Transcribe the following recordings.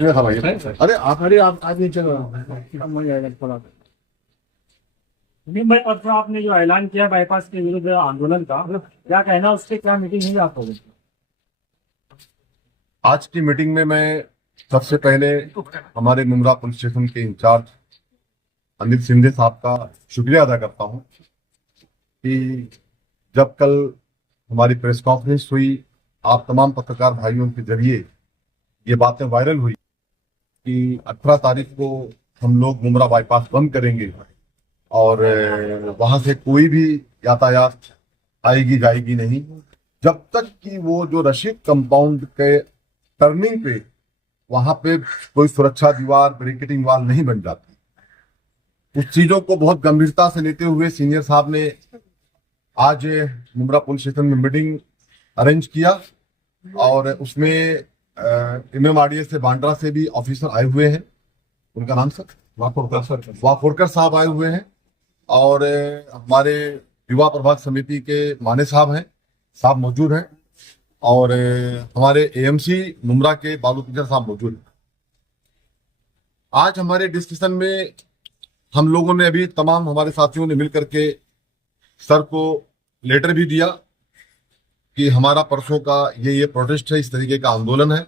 था भाई। अरे आप आगे चलो थोड़ा। नहीं भाई, परसों आपने जो ऐलान किया बाईपास के विरुद्ध आंदोलन का, क्या कहना उससे, क्या मीटिंग हुई आप लोगों की? आज की मीटिंग में मैं सबसे पहले हमारे मुमरा पुलिस स्टेशन के इंचार्ज अनिल सिंधे साहब का शुक्रिया अदा करता हूं कि जब कल हमारी प्रेस कॉन्फ्रेंस हुई, आप तमाम पत्रकार भाइयों के जरिए ये बातें वायरल हुई कि 18 तारीख को हम लोग मुमरा बाईपास बंद करेंगे और वहां से कोई भी यातायात आएगी जाएगी नहीं जब तक कि वो जो रशीद कंपाउंड के टर्निंग पे वहां पे कोई सुरक्षा दीवार बैरिकेडिंग वाल नहीं बन जाती। उस चीजों को बहुत गंभीरता से लेते हुए सीनियर साहब ने आज मुमरा पुलिस स्टेशन में मीटिंग अरेंज किया और उसमें MMRDA से बांद्रा से भी ऑफिसर आए हुए हैं। उनका नाम सर वाकोरकर साहब आए हुए हैं और हमारे युवा प्रभाग समिति के माने साहब मौजूद हैं और हमारे AMC मुमरा के बालू पिंजर साहब मौजूद हैं। आज हमारे डिस्कशन में हम लोगों ने अभी तमाम हमारे साथियों ने मिलकर के सर को लेटर भी दिया कि हमारा परसों का ये प्रोटेस्ट है, इस तरीके का आंदोलन है।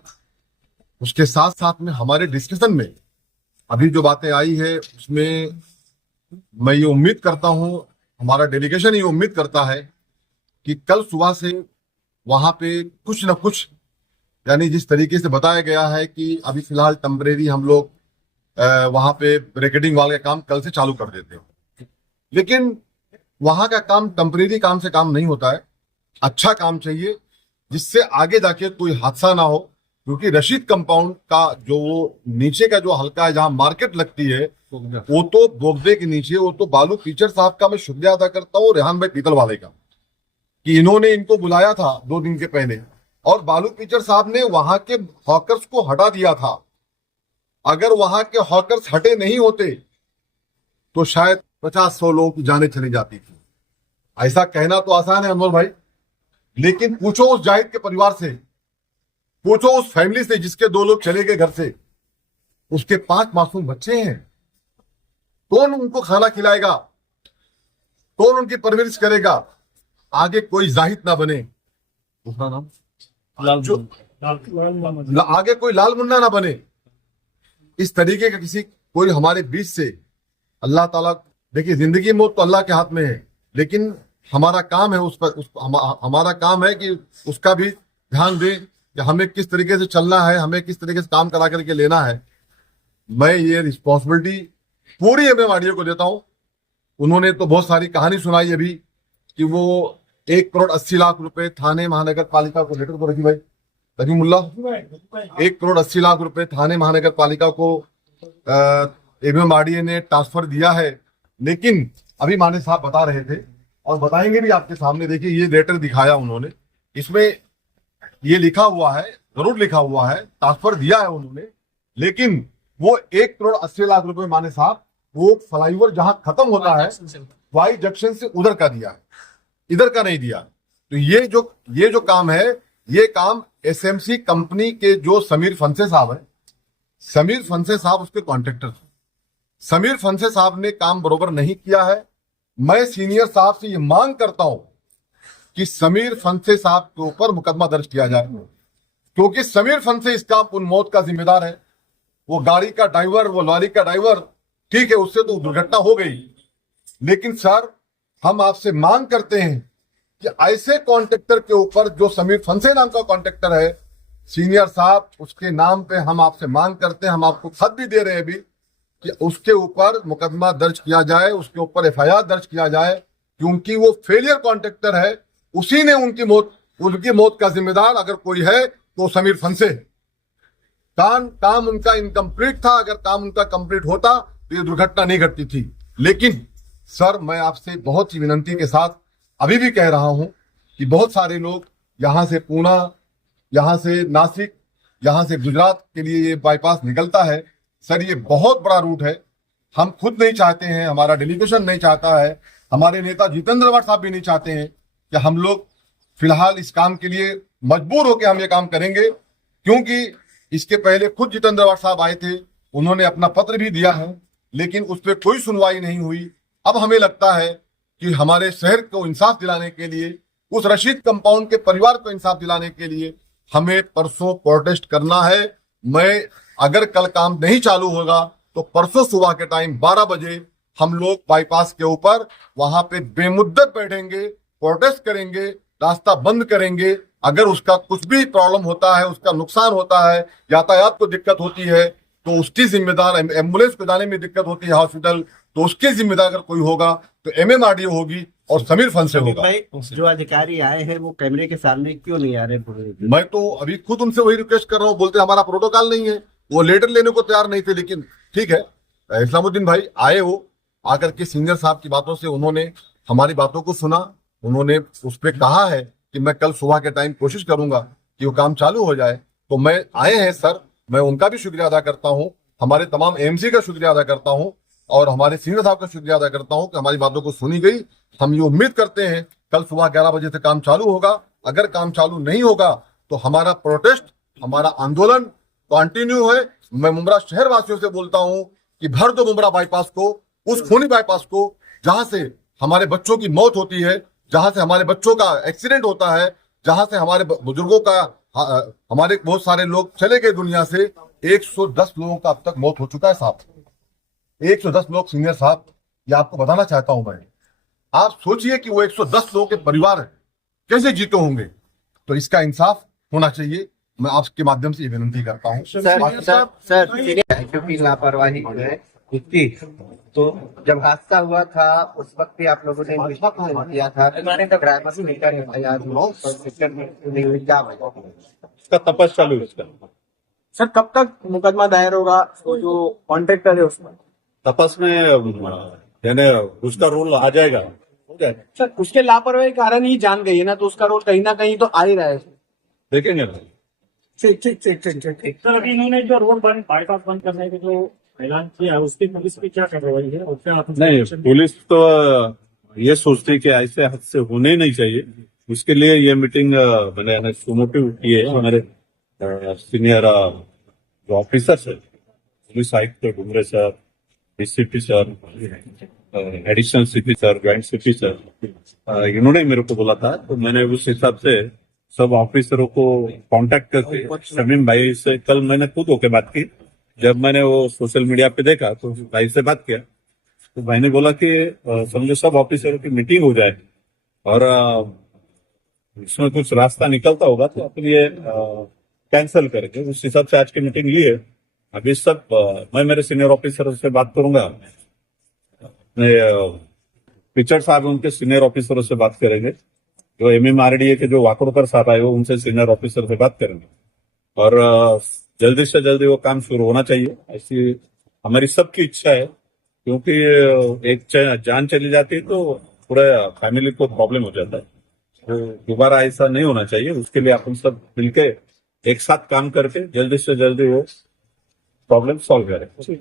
उसके साथ साथ में हमारे डिस्कशन में अभी जो बातें आई है उसमें मैं ये उम्मीद करता हूं, हमारा डेलीगेशन ये उम्मीद करता है कि कल सुबह से वहां पे कुछ न कुछ, यानी जिस तरीके से बताया गया है कि अभी फिलहाल टेम्परेरी हम लोग वहां पे ब्रेकेटिंग वाल का काम कल से चालू कर देते हैं, लेकिन वहां का काम टेम्परेरी काम से काम नहीं होता है। अच्छा काम चाहिए जिससे आगे जाके कोई हादसा ना हो, क्योंकि रशीद कंपाउंड का जो वो नीचे का जो हल्का है जहां मार्केट लगती है वो तो बोगदे के नीचे, वो तो बालू टीचर साहब का मैं शुक्रिया अदा करता हूँ रेहान भाई पीतल वाले का कि इन्होंने इनको बुलाया था 2 दिन के पहले और बालू टीचर साहब ने वहां के हॉकर्स को हटा दिया था। अगर वहां के हॉकर्स हटे नहीं होते तो शायद 50-100 लोगों की जानें चली जाती थी। ऐसा कहना तो आसान है अनवर भाई, लेकिन पूछो उस जाहिद के परिवार से, पूछो उस फैमिली से जिसके 2 लोग चले गए घर से, उसके 5 मासूम बच्चे हैं। कौन उनको खाना खिलाएगा, कौन उनकी परवरिश करेगा? आगे कोई जाहिद ना बने, दूसरा नाम आगे कोई लाल मुन्ना ना बने। इस तरीके का किसी कोई हमारे बीच से, अल्लाह ताला, देखिए जिंदगी मौत तो अल्लाह के हाथ में है, लेकिन हमारा काम है उस पर हमारा काम है कि उसका भी ध्यान दें कि हमें किस तरीके से चलना है, हमें किस तरीके से काम करा करके लेना है। मैं ये रिस्पॉन्सिबिलिटी पूरी MMRDA को देता हूं। उन्होंने तो बहुत सारी कहानी सुनाई अभी कि वो 1,80,00,000 रुपए थाने महानगर पालिका को, लेटर को रखी मुल्ला, 1,80,00,000 रुपए थाने महानगर पालिका को MMRDA ने ट्रांसफर दिया है। लेकिन अभी माने साहब बता रहे थे और बताएंगे भी आपके सामने, देखिए ये लेटर दिखाया उन्होंने, इसमें ये लिखा हुआ है, जरूर लिखा हुआ है, ट्रांसफर दिया है उन्होंने, लेकिन वो 1,80,00,000 रुपए माने साहब वो फ्लाईओवर जहां खत्म होता है वाई जंक्शन से उधर का दिया है, इधर का नहीं दिया। तो ये जो काम है, ये काम SMC कंपनी के जो समीर फंसे साहब है, समीर फंसे साहब उसके कॉन्ट्रैक्टर थे। समीर फंसे साहब ने काम बरोबर नहीं किया है। मैं सीनियर साहब से ये मांग करता हूं कि समीर फंसे साहब के ऊपर मुकदमा दर्ज किया जाए, क्योंकि समीर फंसे इसका उन मौत का जिम्मेदार है। वो गाड़ी का ड्राइवर, वो लॉरी का ड्राइवर, ठीक है उससे तो दुर्घटना हो गई, लेकिन सर हम आपसे मांग करते हैं कि ऐसे कॉन्ट्रैक्टर के ऊपर, जो समीर फंसे नाम का कॉन्ट्रैक्टर है, सीनियर साहब उसके नाम पे हम आपसे मांग करते हैं, हम आपको खत भी दे रहे हैं अभी कि उसके ऊपर मुकदमा दर्ज किया जाए, उसके ऊपर FIR दर्ज किया जाए, क्योंकि वो फेलियर कॉन्ट्रैक्टर है। उसी ने उनकी मौत का जिम्मेदार अगर कोई है तो समीर फंसे है। काम उनका इनकम्प्लीट था, अगर काम उनका कंप्लीट होता तो ये दुर्घटना नहीं घटती थी। लेकिन सर मैं आपसे बहुत ही विनंती के साथ अभी भी कह रहा हूं कि बहुत सारे लोग यहां से पूना, यहां से नासिक, यहां से गुजरात के लिए ये बाईपास निकलता है। सर ये बहुत बड़ा रूट है, हम खुद नहीं चाहते हैं, हमारा डेलीगेशन नहीं चाहता है, हमारे नेता जितेंद्र आवाड साहब भी नहीं चाहते हैं कि हम लोग फिलहाल इस काम के लिए मजबूर होकर हम ये काम करेंगे, क्योंकि इसके पहले खुद जितेंद्र आवाड साहब आए थे, उन्होंने अपना पत्र भी दिया है, लेकिन उस पर कोई सुनवाई नहीं हुई। अब हमें लगता है कि हमारे शहर को इंसाफ दिलाने के लिए, उस रशीद कंपाउंड के परिवार को इंसाफ दिलाने के लिए हमें परसों प्रोटेस्ट करना है। मैं अगर कल काम नहीं चालू होगा तो परसों सुबह के टाइम 12 बजे हम लोग बाईपास के ऊपर वहां पे बेमुद्दत बैठेंगे, प्रोटेस्ट करेंगे, रास्ता बंद करेंगे। अगर उसका कुछ भी प्रॉब्लम होता है, उसका नुकसान होता है, यातायात को दिक्कत होती है, तो उसकी जिम्मेदार, एम्बुलेंस को जाने में दिक्कत होती है हॉस्पिटल, तो उसके जिम्मेदार अगर कोई होगा तो MMRDO होगी और समीर फंड से होगा। भाई जो अधिकारी आए हैं वो कैमरे के सामने क्यों नहीं आ रहे पूरे? मैं तो अभी खुद उनसे वही रिक्वेस्ट कर रहा हूँ, बोलते हमारा प्रोटोकॉल नहीं है, वो लेटर लेने को तैयार नहीं थे। लेकिन ठीक है, इस्लामुद्दीन भाई आए, वो आकर के सीनियर साहब की बातों से उन्होंने हमारी बातों को सुना, उन्होंने उस पर कहा है कि मैं कल सुबह के टाइम कोशिश करूंगा कि वो काम चालू हो जाए। तो मैं आए हैं सर, मैं उनका भी शुक्रिया अदा करता हूँ, हमारे तमाम AMC का शुक्रिया अदा करता हूँ और हमारे सीनियर साहब का शुक्रिया अदा करता हूँ कि हमारी बातों को सुनी गई। हम ये उम्मीद करते हैं कल सुबह 11 बजे से काम चालू होगा। अगर काम चालू नहीं होगा तो हमारा प्रोटेस्ट, हमारा आंदोलन कंटिन्यू है। मैं मुंब्रा शहर वासियों से बोलता हूँ कि भर दो मुंब्रा बाईपास को, उस खूनी बाईपास को जहां से हमारे बच्चों की मौत होती है, जहां से हमारे बच्चों का एक्सीडेंट होता है, जहां से हमारे बुजुर्गों का, हमारे बहुत सारे लोग चले गए दुनिया से। 110 लोगों का अब तक मौत हो चुका है साहब, 110 लोग। सीनियर साहब, ये आपको बताना चाहता हूं मैं, आप सोचिए कि वो 110 लोगों के परिवार कैसे जीते होंगे। तो इसका इंसाफ होना चाहिए। मैं आपके माध्यम से ये विनती करता हूं। सर क्योंकि लापरवाही जो है इतनी, तो जब हादसा हुआ था उस वक्त भी आप लोगों ने किया था, ड्राइवर से लेकर इसका तपास चालू है इसका। सर कब तक मुकदमा दायर होगा? वो जो कॉन्ट्रैक्टर है उसमें तपास में यानी उसका रोल आ जाएगा, हो जाएगा, सर उसके लापरवाही के कारण ही जान गई है ना, तो उसका रोल कहीं ना कहीं तो आ ही रहा है। देखेंगे ना। ठीक। सर अभी इन्होंने जो रोड बंद, बाईपास बंद करने के जो ऐलान किया है, उसकी पुलिस भी क्या कर रही है? और क्या आप नहीं, पुलिस तो ये सोचती है कि ऐसे हादसे होने ही नहीं चाहिए। उसके लिए ये मीटिंग मैंने सुमोटिव की है। हमारे सीनियर जो ऑफिसर्स है, पुलिस आयुक्त Dumre sir, DCP sir, additional CP sir, joint CP sir, इन्होंने मेरे को बोला था। तो मैंने उस हिसाब से सब ऑफिसरों को कांटेक्ट करके शमीम भाई से कल मैंने खुद होकर बात की। जब मैंने वो सोशल मीडिया पे देखा तो भाई से बात किया, तो भाई ने बोला कि समझो सब ऑफिसरों की मीटिंग हो जाए और इसमें कुछ रास्ता निकलता होगा तो अपन ये कैंसिल करेंगे। उस हिसाब से आज की मीटिंग ली है। अभी सब मैं मेरे सीनियर ऑफिसर से बात करूंगा, अपने पिक्चर साहब उनके सीनियर ऑफिसरों से बात करेंगे, जो MMRDA के जो वाकड़कर साहब आए वो उनसे सीनियर ऑफिसर से बात करेंगे और जल्दी से जल्दी वो काम शुरू होना चाहिए, ऐसी हमारी सबकी इच्छा है। क्योंकि एक जान चली जाती है तो पूरा फैमिली को प्रॉब्लम हो जाता है, तो दोबारा ऐसा नहीं होना चाहिए। उसके लिए अपन सब मिलके एक साथ काम करके जल्दी से जल्दी वो प्रॉब्लम सॉल्व करें।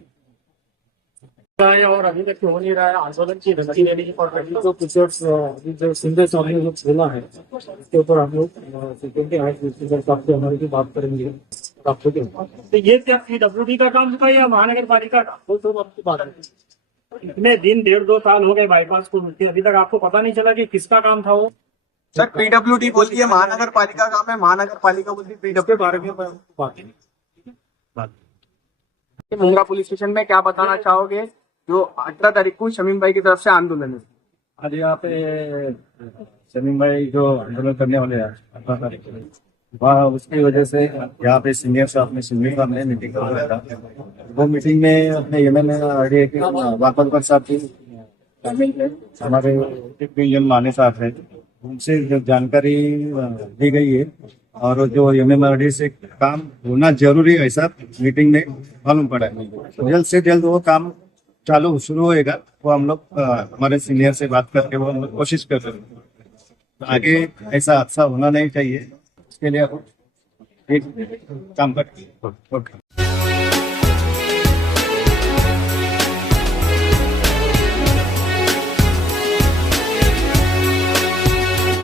और अभी तक हो नहीं रहा है, आंदोलन की धमकी देने की पड़ रही है। तो कुछ जो सिंधे साहब ने जो बोला है उसके ऊपर हम लोग सिक्योरिटी साहब से हमारी की बात करेंगे। तो ये क्या PWD का काम था या महानगर पालिका का? तो आपकी बात है। इतने दिन 1.5-2 साल हो गए बाईपास को मिलते, अभी तक आपको पता नहीं चला कि किसका काम था वो? सर PWD बोलती है महानगर पालिका काम है, महानगर पालिका बोलती है PWD के बारे में बात। मुंब्रा पुलिस स्टेशन में क्या बताना चाहोगे जो 18 तारीख को शमीम भाई की तरफ से आंदोलन है? आज यहाँ पे शमीम भाई जो आंदोलन करने वाले हैं 18 तारीख को, वह उसकी वजह से यहाँ पे सीनियर साहब ने मीटिंग करवाया था। वो मीटिंग में अपने MMRDA के वाकड़कर साहब की शामिल है, हमारे डिवीजन माने साहब है, उनसे जो जानकारी दी गई है और जो MMRDA से काम होना जरूरी है ऐसा मीटिंग में मालूम पड़ा है। तो जल्द से जल्द वो काम चालू शुरू होएगा। वो हम लोग हमारे सीनियर से बात करके वो हम लोग कोशिश कर रहे हैं, आगे ऐसा हादसा होना नहीं चाहिए, इसके लिए एक काम करते हैं।